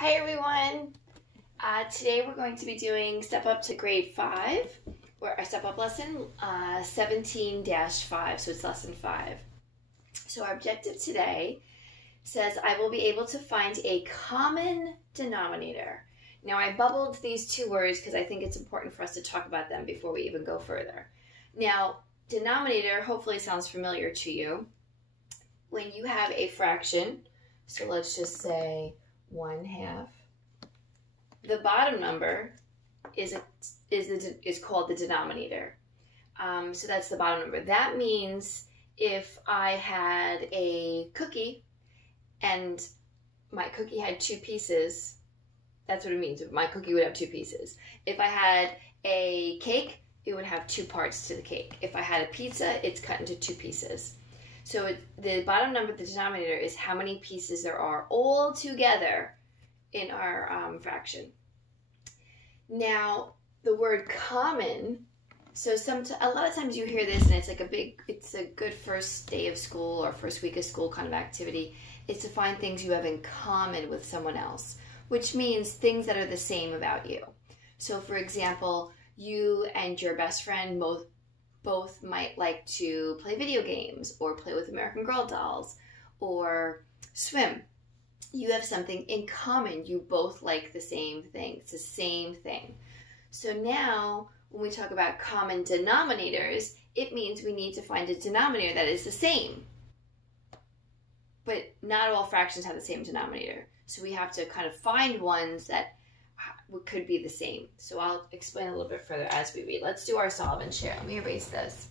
Hi everyone! Today we're going to be doing Step Up to Grade 5, or our Step Up lesson 17-5, so it's lesson 5. So our objective today says, I will be able to find a common denominator. Now I bubbled these two words because I think it's important for us to talk about them before we even go further. Now, denominator hopefully sounds familiar to you. When you have a fraction, so let's just say 1/2. The bottom number is called the denominator. So that's the bottom number. That means if I had a cookie and my cookie had 2 pieces, that's what it means. My cookie would have 2 pieces. If I had a cake, it would have 2 parts to the cake. If I had a pizza, it's cut into 2 pieces. So the bottom number, the denominator, is how many pieces there are all together in our fraction. Now, the word common, so a lot of times you hear this and it's like it's a good first day of school or first week of school kind of activity, is to find things you have in common with someone else, which means things that are the same about you. So for example, you and your best friend both might like to play video games or play with American Girl dolls or swim. You have something in common. You both like the same thing. It's the same thing. So now when we talk about common denominators, it means we need to find a denominator that is the same. But not all fractions have the same denominator. So we have to kind of find ones that could be the same. So I'll explain a little bit further as we read. Let's do our solve and share. Let me erase this.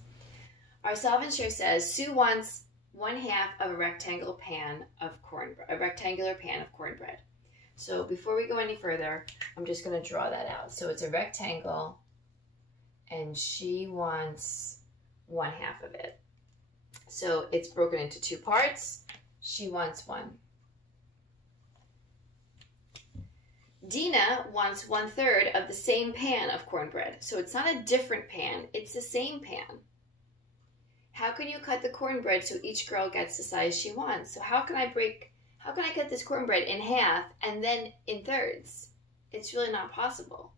Our solve and share says Sue wants 1/2 of a rectangular pan of cornbread. So before we go any further, I'm just going to draw that out. So it's a rectangle and she wants 1/2 of it. So it's broken into 2 parts. She wants 1. Dina wants 1/3 of the same pan of cornbread. So it's not a different pan, it's the same pan. How can you cut the cornbread so each girl gets the size she wants? So how can I cut this cornbread in half and then in thirds? It's really not possible.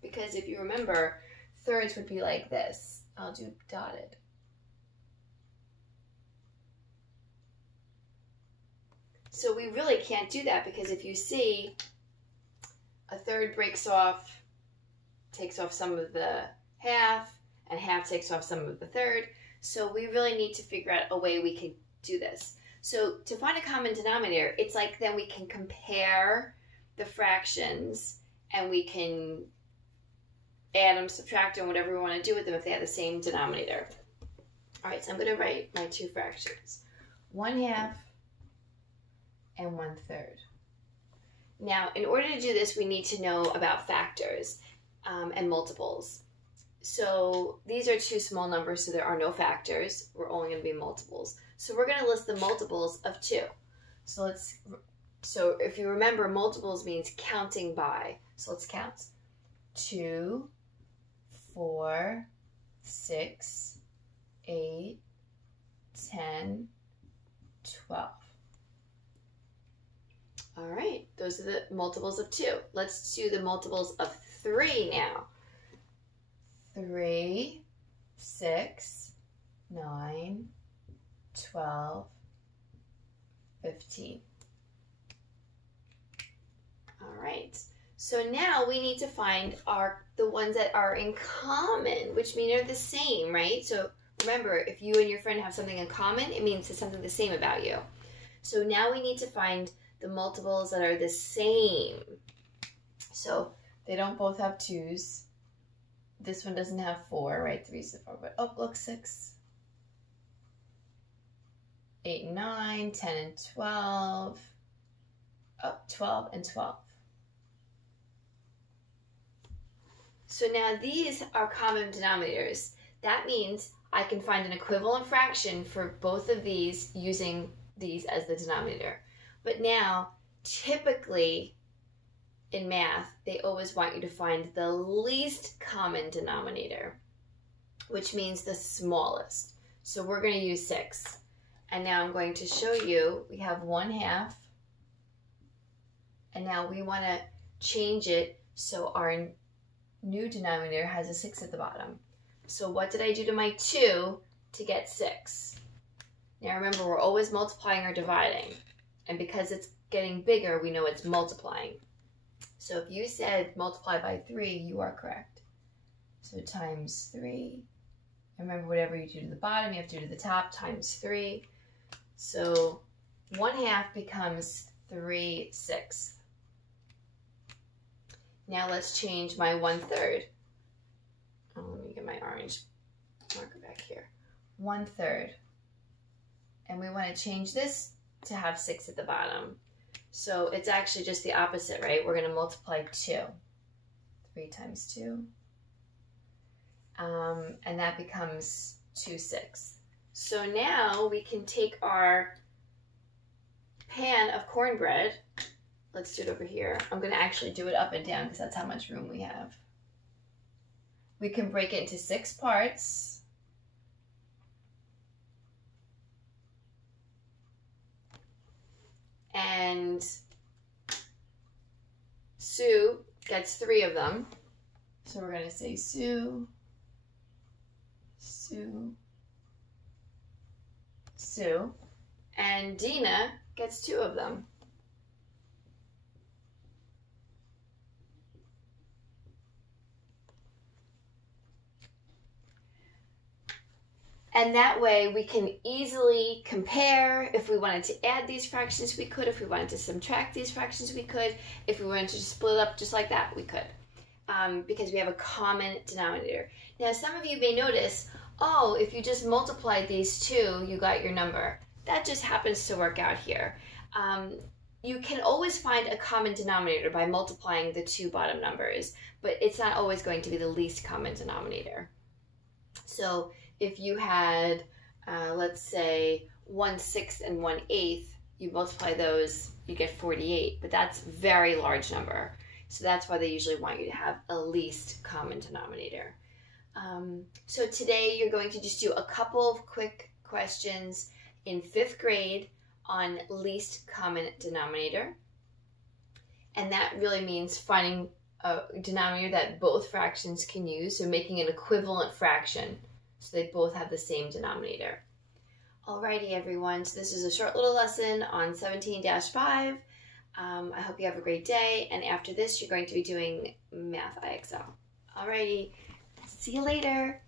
Because if you remember, thirds would be like this. I'll do dotted. So we really can't do that because if you see, a third breaks off, takes off some of the half, and half takes off some of the third. So we really need to figure out a way we can do this. So to find a common denominator, it's like then we can compare the fractions and we can add them, subtract them, whatever we want to do with them if they have the same denominator. All right, so I'm going to write my 2 fractions. 1/2 and 1/3. Now, in order to do this, we need to know about factors and multiples. So these are 2 small numbers, so there are no factors. We're only going to be multiples. So we're going to list the multiples of 2. So if you remember, multiples means counting by. So let's count. 2, 4, 6, 8, 10, 12. All right, those are the multiples of 2. Let's do the multiples of 3 now. 3, 6, 9, 12, 15. All right, so now we need to find the ones that are in common, which mean they're the same, right? So remember, if you and your friend have something in common, it means there's something the same about you. So now we need to find the multiples that are the same. So they don't both have 2s. This one doesn't have 4, right? 3 is 4, but oh, look, 6. 8 and 9, 10 and 12. Oh, 12 and 12. So now these are common denominators. That means I can find an equivalent fraction for both of these using these as the denominator. But now, typically in math, they always want you to find the least common denominator, which means the smallest. So we're going to use 6. And now I'm going to show you, we have 1/2 And now we want to change it so our new denominator has a 6 at the bottom. So what did I do to my 2 to get 6? Now remember, we're always multiplying or dividing. And because it's getting bigger, we know it's multiplying. So if you said multiply by 3, you are correct. So times 3. Remember, whatever you do to the bottom, you have to do to the top, times 3. So 1/2 becomes 3/6. Now let's change my 1/3. Oh, let me get my orange marker back here. 1/3. And we want to change this to have 6 at the bottom. So it's actually just the opposite, right? We're going to multiply 2. 3 times 2. And that becomes 2/6. So now we can take our pan of cornbread. Let's do it over here. I'm going to actually do it up and down because that's how much room we have. We can break it into 6 parts. And Sue gets 3 of them. So we're going to say Sue, Sue, Sue. And Dina gets 2 of them. And that way we can easily compare. If we wanted to add these fractions, we could. If we wanted to subtract these fractions, we could. If we wanted to just split it up just like that, we could. Because we have a common denominator. Now, some of you may notice, oh, if you just multiplied these 2, you got your number. That just happens to work out here. You can always find a common denominator by multiplying the 2 bottom numbers, but it's not always going to be the least common denominator. So if you had, let's say, 1/6 and 1/8, you multiply those, you get 48, but that's a very large number. So that's why they usually want you to have a least common denominator. So today you're going to just do a couple of quick questions in 5th grade on least common denominator. And that really means finding a denominator that both fractions can use, so making an equivalent fraction so they both have the same denominator. Alrighty everyone, so this is a short little lesson on 17-5. I hope you have a great day, and after this you're going to be doing Math IXL. Alrighty, see you later.